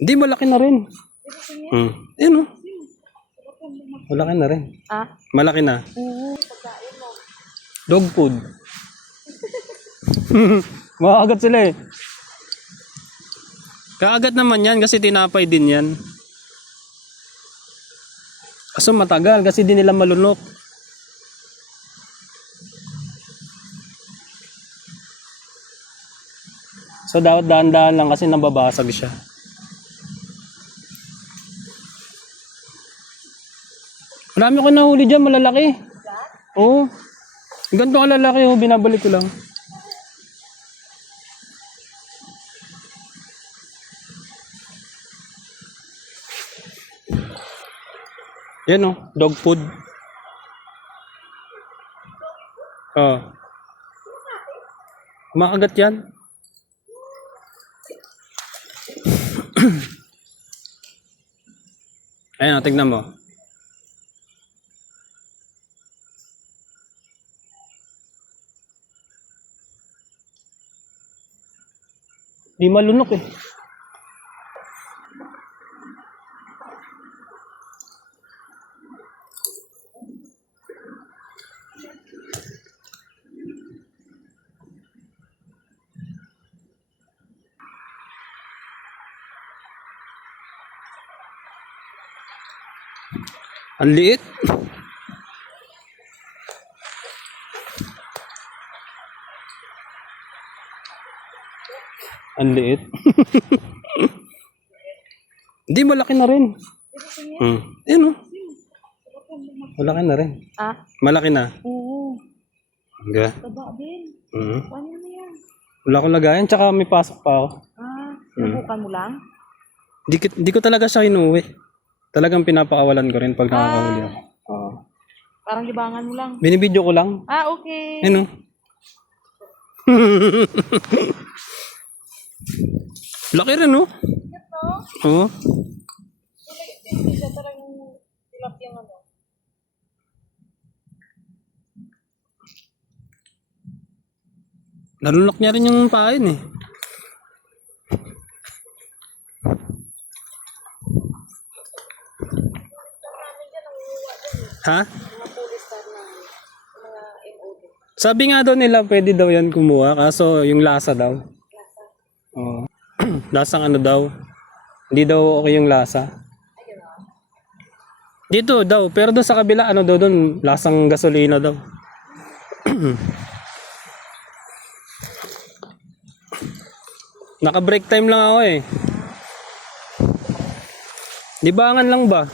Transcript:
Hindi, malaki na rin. Yan o. Malaki na rin. Ah? Malaki na. Dog food. Makagat sila eh. Kaagat naman yan kasi tinapay din yan. Kaso matagal kasi di nila malunok. So dapat dahan-dahan lang kasi nababasag siya. Marami ko nahuli dyan, malalaki. Oo. Ganito kalalaki, oh, binabalik ko lang. Yan oh, dog food. Oh. Makagat yan. Ayan oh, tignan mo. Di malunok eh. Ang liit. Ang liit. Hindi, malaki na rin. Yan o. Malaki na rin. Ah? Malaki na. Oo. Hangga. Taba din. Paano na yan? Wala akong lagayan, tsaka may pasok pa ako. Ah, nabukan mo lang? Di ko talaga siya inuwi. Talagang pinapakawalan ko rin pag nakakahuli ako. Oo. Parang libangan mo lang. Binibidyo ko lang. Ah, okay. Ano? Laki rin, no? Oo. Hindi siya talagang tilapia ano. Nalunok niya rin yung pain eh. Ha? Sabi nga daw nila pwede daw yan kumuha kaso yung lasa daw. Oo. Lasang ano daw. Hindi daw okay yung lasa. Dito daw, pero doon sa kabila ano daw doon, lasang gasolina daw. Naka-break time lang ako eh. Libangan lang ba?